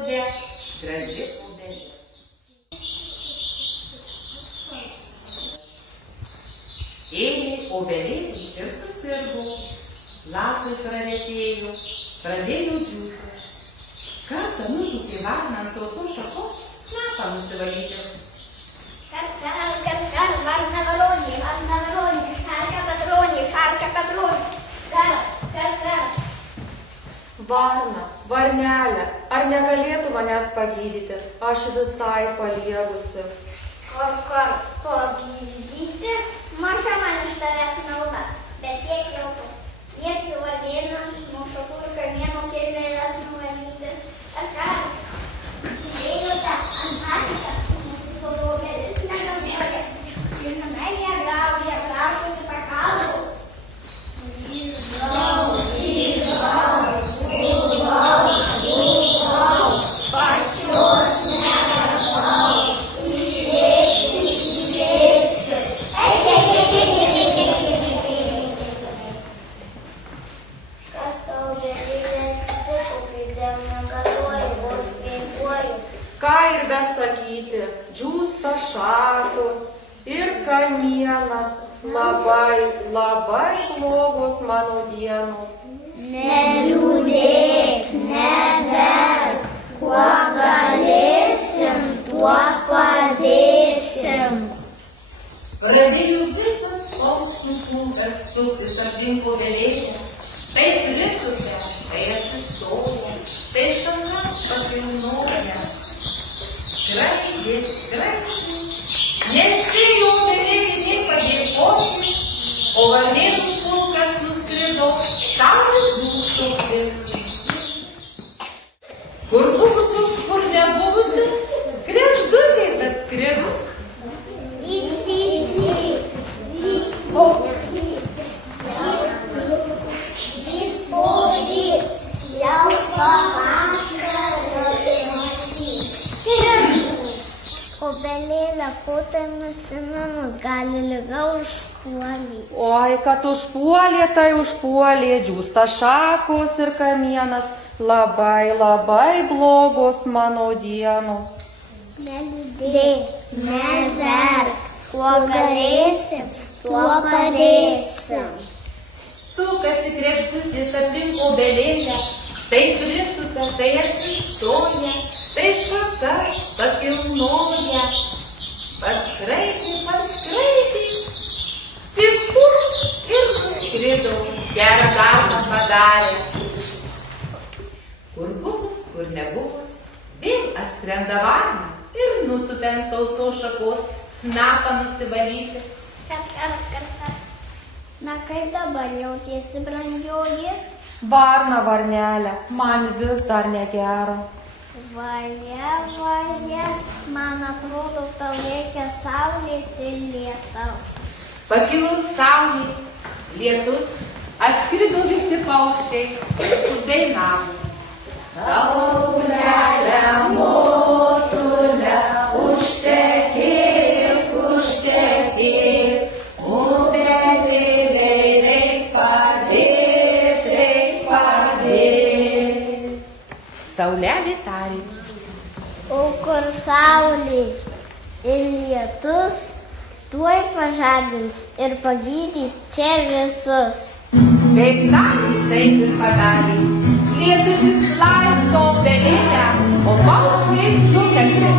sode graži obelis. Ėmė obelėlį ir susirgo, lapai praretėjo, pradėjo džiūti. Kartą nutūpė varna ant sausos šakos snapą nusivalyti. Kar, varna varonė, šarka patronė, kar. Varna, varnelė, ar negalėtų manęs pagydyti? Aš visai paliegusi. Kar, pagydyti? Maža man iš tavęs nauda, bet tiek jau tu. Liepsiu varnėnams nuo šakų ir kamienų kirmėles nuvalyti. Kar, įdėjote ant maniką, mūsų sodo obelis negamėja. Ir namai jie graužia, prašosi pakalbos. Pačios negadau, išėksi. Kas tau obelėlė atsitiko, kai dėl negaduoji, vos kvėpuoji? Ką ir besakyti, džiūsta šakos ir kamienas, labai blogos mano dienos. Neliūdėk, neverk, kuo galėsim, tuo padėsim. Pradėjo visas paukščių pulkas suktis aplink obelėlę. Tai pritupia, tai atsistoja, tai šakas pakilnoja. Skraidė, nespėjo obelėlė nei padėkoti, o varnėnų pulkas nuskrido saulės dūsauti. Kur buvusios, kur nebuvusios, kregždutės atskrido. Obelėlė, ko tai nusiminus, gali liga užpuolė. Oi, kad užpuolė, tai užpuolė, džiūsta šakos ir kamienas, labai blogos mano dienos. Neliūdėk, neverk, kuo galėsim, tuo padėsim. Sukasi kregždutės aplink obelėlę, tai pritupia, tai atsistoja, tai šakas pakilnoja. Paskraidė, tik kur ir nuskrido, gerą darbą padarė. Kur buvus, kur nebuvus, vėl atskrenda varna ir nutupia ant sausos šakos snapą nusivalyti. Kar. Na kaip dabar jautiesi, brangioji? Varna, varnelė, man vis dar negera. Vaje, man atrodo, tau reikia saulės ir lietaus. Pakilo saulė, lietus, atskrido visi paukščiai, uždainavo. Saulelė, motulė, užtekėk, obelėlei reik padėt. Saulelė tarė. O kur saulė ir lietus, tuoj pažadins ir pagydys čia visus. Kaip tarė, taip ir padarė. Lietutis laisto obelėlę, o paukščiai sukasi.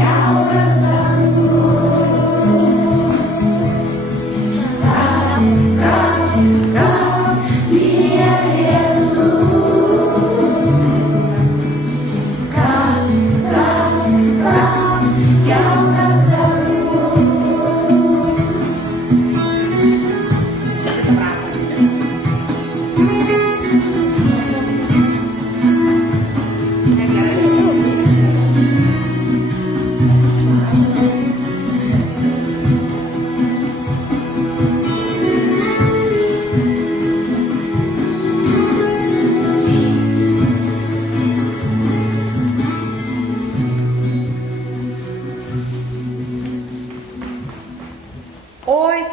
Jaunas dangus.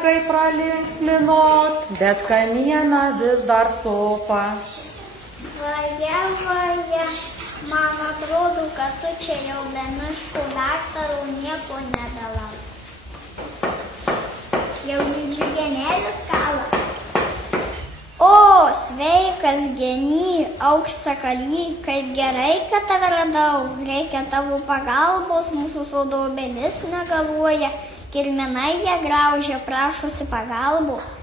kaip pralinksminot, bet kamieną vis dar sopa. Vaje, vaje, man atrodo, kad tu čia jau be miškų daktaro nieko nebelauk. Jau girdžiu genėlis kala. O, sveikas, geny, auksakaly, kaip gerai, kad tave radau. Reikia tavo pagalbos, mūsų sodo obelis negaluoja, kirminai ją graužia, prašosi pagalbos.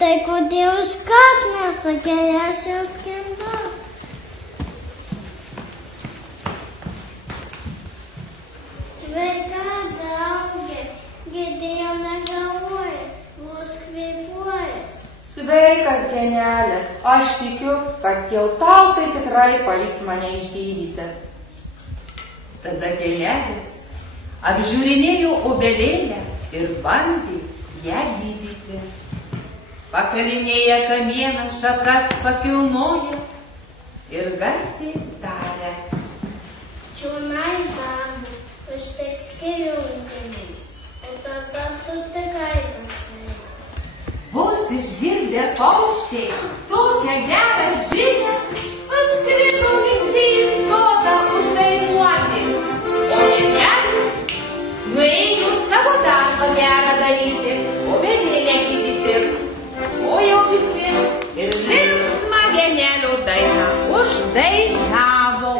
Tai kodėl iškart nesakei, aš jau skendau? Sveika, draugė, girdėjau negalvoja, vos kvėpuoja. Sveikas, genelė, aš tikiu, kad jau tau tai tikrai pavyks mane išgydyti. Tada genelis apžiūrinėjo obelėlę ir bandė ją gydyti. Pakalinėje kamieną šakas pakilnojo ir garsiai tarė. Čionai darbų, aš tik skiriu indėliams, o tada tu tikrai pasveiks. Vos išgirdę paukščiai tokią gerą žinią, suskrido visi į sodą uždainuoti, o genelis nuėjo savo darbą gerą daryti, obelėlę gydyti. O jau visi ir linksmą genelio dainą uždainavo.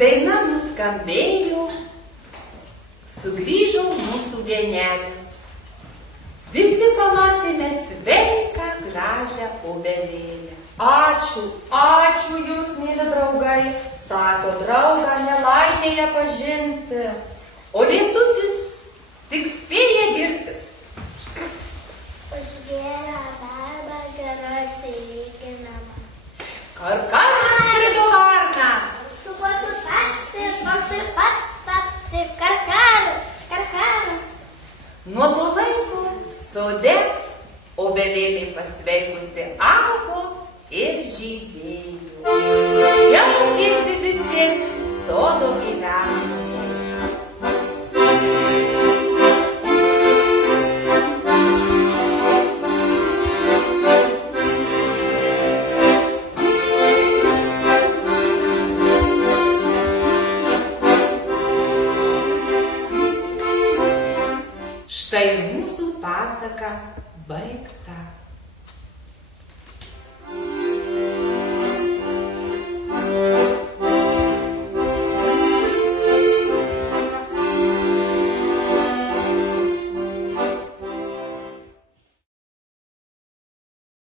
Daina nuskambėjo, sugrįžo mūsų genelis. Visi pamatėme sveiką, gražią obelėlę. Ačiū, ačiū jums, myli draugai, sako, draugą nelaimėje pažinsi. O lietutis tik spėja girtis. Už gerą darbą gerai atsilyginama. Karkaras skrido varna. Su kuo sutaksi, toks ir pats tapsi, karkaras. Nuo to laiko sode obelėlė pasveikusi augo ir žydėjo. Džiaugėsi visi sodo gyventojai. Štai mūsų pasaka baigta.